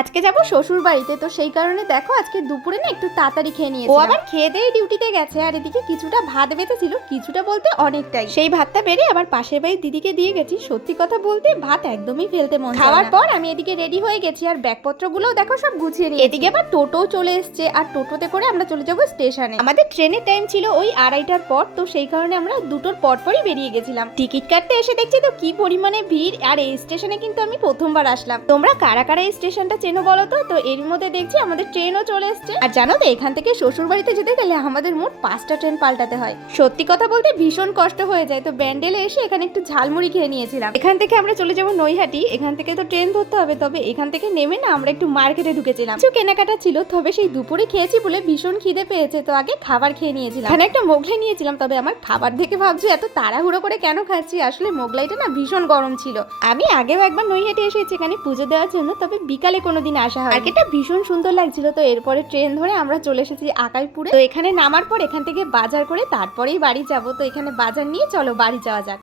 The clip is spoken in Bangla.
আজকে যাব শ্বশুর বাড়িতে তো সেই কারণে দেখো আজকে দুপুরে না একটু তাড়াতাড়ি খেয়ে নিয়েছি ও আবার খেয়ে দিয়ে ডিউটিতে গেছে আর এদিকে কিছুটা ভাত বেঁচেছিল কিছুটা বলতে অনেকটাই। সেই ভাতটা বেড়ে আবার পাশের বাড়ির দিদিকে দিয়ে গেছি। সত্যি কথা বলতে ভাত একদমই ফেলতে মন খাওয়ার পর আমি এদিকে রেডি হয়ে গেছি আর ব্যাগপত্রগুলোও দেখো সব গুছিয়ে নিয়ে এদিকে আবার টোটো চলে এসছে আর টোটোতে করে আমরা চলে যাব স্টেশনে। আমাদের ট্রেনের টাইম ছিল ওই আড়াইটার পর তো সেই কারণে আমরা দুটোর পর পরই বেরিয়ে গেছিলাম। টিকিট কাটতে এসে দেখছি তো কি পরিমাণে ভিড় আর এই স্টেশনে কিন্তু আমি প্রথমবার আসলাম। তোমরা কারা কারা এই স্টেশনটা চেনো বলো তো? তো এর মধ্যে দেখছি আমাদের ট্রেনও চলে এসছে। আর জানো তো, এখান থেকে শ্বশুর বাড়িতে যেতে গেলে আমাদের মোট পাঁচটা ট্রেন পাল্টাতে হয়। সত্যি কথা বলতে ভীষণ কষ্ট হয়ে যায়। তো ব্যান্ডেলে এসে এখানে একটু ঝালমুড়ি খেয়ে নিয়েছিলাম। এখান থেকে আমরা চলে যাব নৈহাটি। এখান থেকে তো ট্রেন ধরতে হবে, তবে এখান থেকে নেমে না আমরা একটু মার্কেটে ঢুকেছিলাম। কিছু কেনাকাটা ছিল, তবে সেই দুপুরে খেয়েছি বলে ভীষণ খিদে পেয়েছে। তো আগে খাবার খেয়ে নিয়েছিলাম। এখানে একটা মোগলাই নিয়েছিলাম, তবে আমার খাবার দেখে ভাবছি, এত তাড়াহুড়ো করে কেন খাচ্ছি? আসলে মোগলাইটা না ভীষণ গরম ছিল। আমি আগেও একবার নৈহাটি এসেছি, এখানে পুজো দেওয়ার জন্য, তবে বিকালে কোনোদিন আসা হয় মার্কেটটা ভীষণ সুন্দর লাগছিল, তো এরপরে ট্রেন ধরে আমরা চলে এসেছি আকাইপুরে তো এখানে নামার পর এখান থেকে বাজার করে তারপরেই বাড়ি যাব। তো এখানে বাজার নিয়ে চলো, বাড়ি যাওয়া যাক।